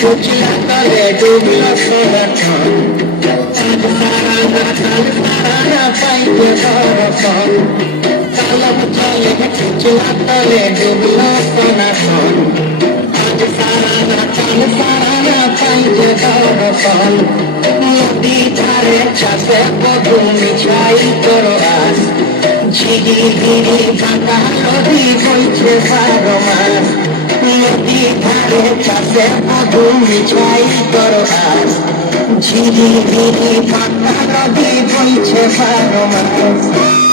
ঠুচলা তলে ডুবলো সনাতন চাঁদ সারা না চাঁদ সারা না পাইবে দর্শন কলম জলে ঠুচলা তলে ডুবলো সনাতন চাঁদ সারা না চাঁদ সারা না পাইবে দর্শন নদী ধারে চাষে বধু মিছাই করো আস ঝিরি ঝিরি ভাঙা নদী বইছে 12 মাস নদী ধারে চাষে বধু মিছাই করো আস ঝিরি ঝিরি ভাঙা নদী বইছে 12 মাস